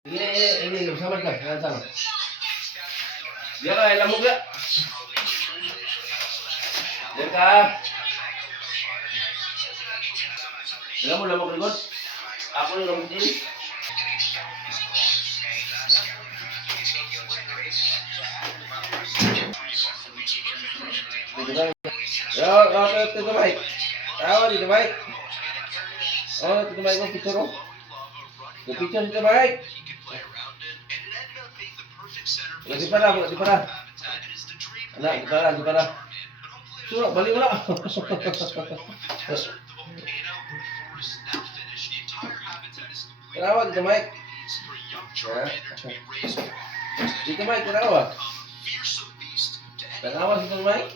Ini sama ka, sama. Dia ka lamog ya. Dia ka. Dia mo lamog likod. Ako yung lamog din. Tito Mike. Tawa, Tito Mike. Oh, Tito Mike, yung picture, oh. Yung picture, Tito Mike. Di para. Anak, di para. Surat, balik mo na. Kenapa, Tito Mike? Tito Mike, kenapa? Kenapa, Tito Mike?